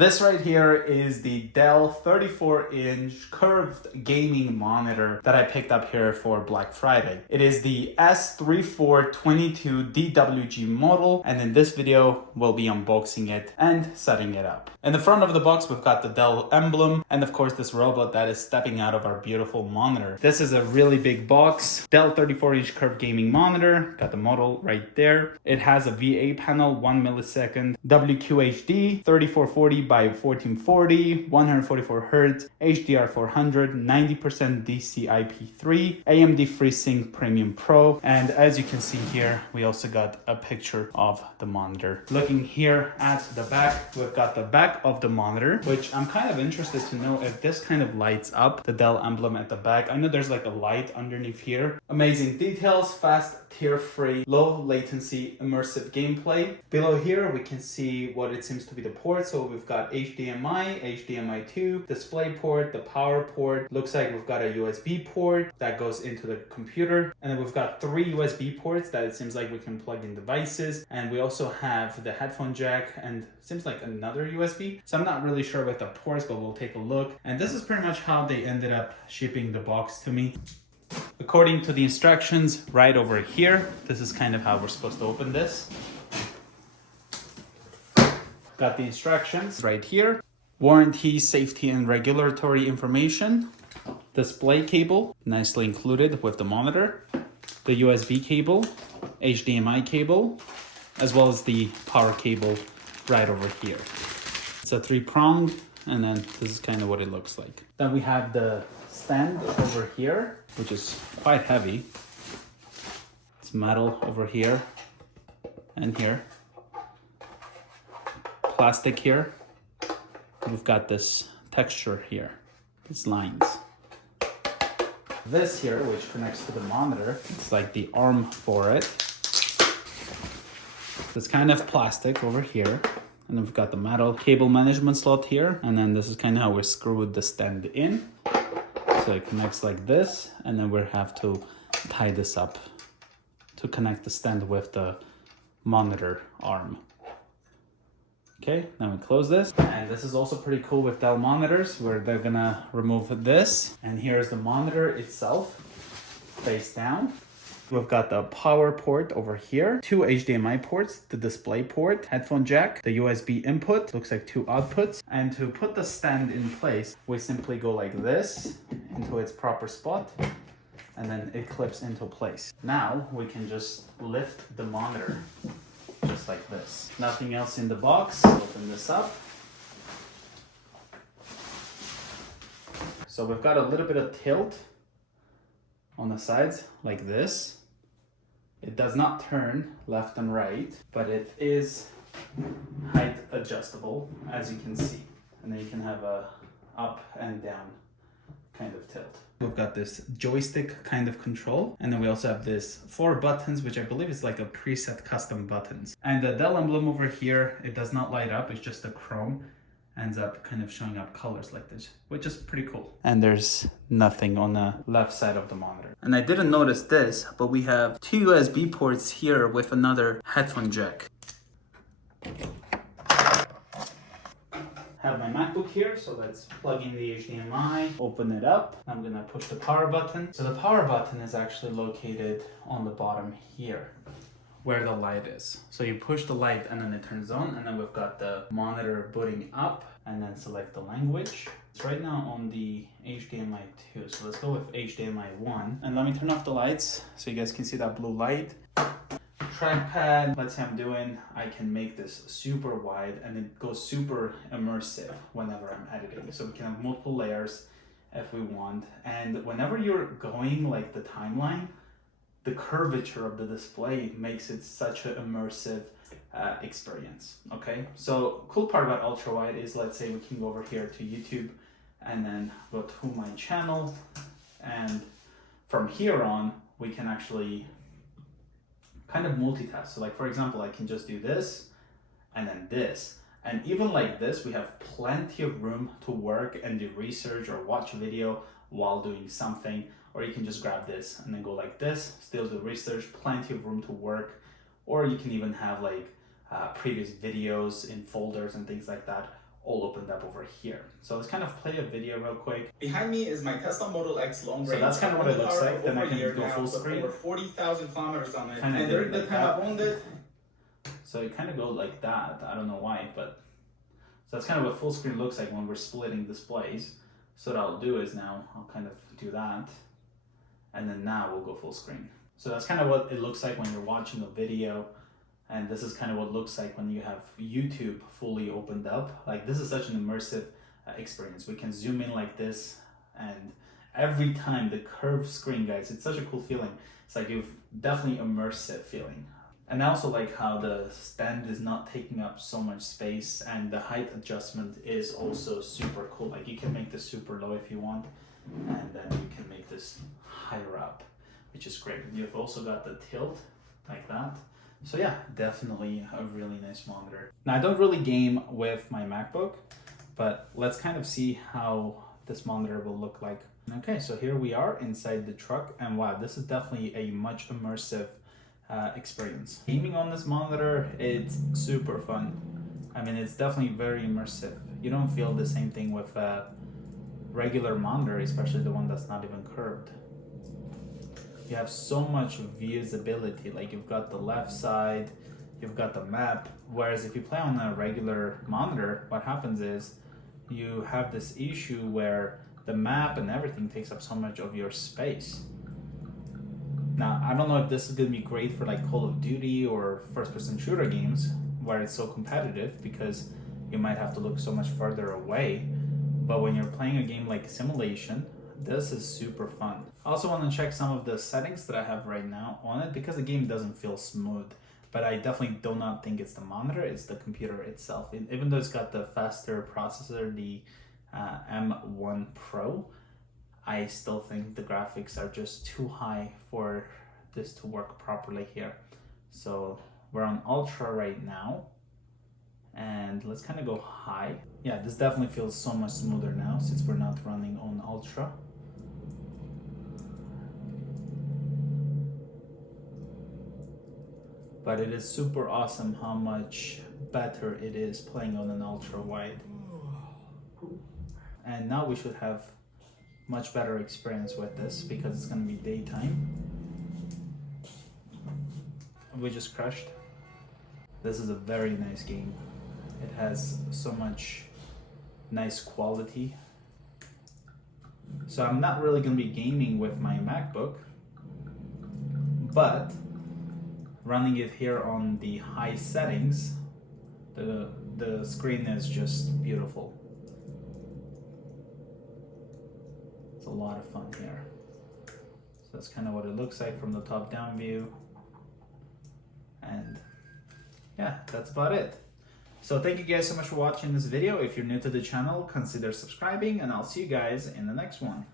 This right here is the Dell 34-inch curved gaming monitor that I picked up here for Black Friday. It is the S3422DWG model, and in this video, we'll be unboxing it and setting it up. In the front of the box, we've got the Dell emblem, and of course this robot that is stepping out of our beautiful monitor. This is a really big box. Dell 34-inch curved gaming monitor, got the model right there. It has a VA panel, 1 millisecond, WQHD, 3440 by 1440, 144 Hz, HDR 400, 90% DCI-P3, AMD FreeSync Premium Pro, and as you can see here, we also got a picture of the monitor. Looking here at the back, we've got the back of the monitor, which I'm kind of interested to know if this kind of lights up the Dell emblem at the back. I know there's like a light underneath here. Amazing details, fast, tear-free, low latency, immersive gameplay. Below here, we can see what it seems to be the ports. So we've got HDMI, HDMI 2, display port, the power port. Looks like we've got a USB port that goes into the computer. And then we've got 3 USB ports that it seems like we can plug in devices. And we also have the headphone jack and seems like another USB. So I'm not really sure about the ports, but we'll take a look. And this is pretty much how they ended up shipping the box to me. According to the instructions right over here, this is kind of how we're supposed to open this. Got the instructions right here. Warranty, safety, and regulatory information. Display cable, nicely included with the monitor. The USB cable, HDMI cable, as well as the power cable right over here. It's a 3-pronged, and then this is kind of what it looks like. Then we have the stand over here, which is quite heavy. It's metal over here and here. Plastic here. We've got this texture here, these lines. This here, which connects to the monitor, it's like the arm for it. It's kind of plastic over here. And then we've got the metal cable management slot here. And then this is kind of how we screwed the stand in. So it connects like this. And then we have to tie this up to connect the stand with the monitor arm. Okay, then we close this. And this is also pretty cool with Dell monitors, where they're gonna remove this. And here's the monitor itself, face down. We've got the power port over here, 2 HDMI ports, the display port, headphone jack, the USB input, looks like 2 outputs. And to put the stand in place, we simply go like this into its proper spot, and then it clips into place. Now we can just lift the monitor just like this. Nothing else in the box. Open this up. So we've got a little bit of tilt on the sides like this. It does not turn left and right, but it is height adjustable, as you can see. And then you can have a up and down kind of tilt. We've got this joystick kind of control, and then we also have this 4 buttons, which I believe is like a preset custom buttons. And the Dell emblem over here, it does not light up, it's just a chrome. Ends up kind of showing up colors like this, which is pretty cool. And there's nothing on the left side of the monitor. And I didn't notice this, but we have 2 USB ports here with another headphone jack. Have my MacBook here, so let's plug in the HDMI, open it up. I'm gonna push the power button. So the power button is actually located on the bottom here, where the light is. So you push the light and then it turns on, and then we've got the monitor booting up, and then select the language. It's right now on the HDMI 2, so let's go with HDMI 1. And let me turn off the lights so you guys can see that blue light. Trackpad, let's see how I'm doing. I can make this super wide and it goes super immersive whenever I'm editing. So we can have multiple layers if we want. And whenever you're going like the timeline, the curvature of the display makes it such an immersive experience. Okay, so cool part about ultra wide is, let's say we can go over here to YouTube and then go to my channel, and from here on we can actually kind of multitask. So like, for example, I can just do this and then this, and even like this we have plenty of room to work and do research or watch a video while doing something. Or you can just grab this and then go like this, still do research, plenty of room to work. Or you can even have like previous videos in folders and things like that, all opened up over here. So let's kind of play a video real quick. Behind me is my Tesla Model X long range. So that's kind of what it looks like. Then I can go full screen. Over 40,000 kilometers on it. And during the time I've owned it. So it kind of goes like that. I don't know why, but so that's kind of what full screen looks like when we're splitting displays. So what I'll do is now I'll kind of do that. And then now we'll go full screen. So that's kind of what it looks like when you're watching a video. And this is kind of what it looks like when you have YouTube fully opened up. Like this is such an immersive experience. We can zoom in like this, and every time the curved screen, guys, it's such a cool feeling. It's like you've definitely immersive feeling. And I also like how the stand is not taking up so much space, and the height adjustment is also super cool. Like you can make this super low if you want, and then you can make this higher up, which is great. You've also got the tilt like that. So yeah, definitely a really nice monitor. Now I don't really game with my MacBook, but let's kind of see how this monitor will look like. Okay, so here we are inside the truck, and wow, this is definitely a much immersive experience. Gaming on this monitor, it's super fun. I mean, it's definitely very immersive. You don't feel the same thing with a regular monitor, especially the one that's not even curved. You have so much visibility, like you've got the left side, you've got the map, whereas if you play on a regular monitor, what happens is you have this issue where the map and everything takes up so much of your space. Now, I don't know if this is going to be great for like Call of Duty or first-person shooter games where it's so competitive, because you might have to look so much further away, but when you're playing a game like Simulation, this is super fun. I also want to check some of the settings that I have right now on it, because the game doesn't feel smooth, but I definitely do not think it's the monitor, it's the computer itself. Even though it's got the faster processor, the M1 Pro, I still think the graphics are just too high for this to work properly here. So we're on Ultra right now, and let's kind of go high. Yeah, this definitely feels so much smoother now since we're not running on Ultra. But it is super awesome how much better it is playing on an ultra wide. And now we should have much better experience with this because it's going to be daytime. We just crushed. This is a very nice game. It has so much nice quality. So I'm not really going to be gaming with my MacBook, but running it here on the high settings, the screen is just beautiful. It's a lot of fun here. So that's kind of what it looks like from the top down view. And yeah, that's about it. So thank you guys so much for watching this video. If you're new to the channel, consider subscribing, and I'll see you guys in the next one.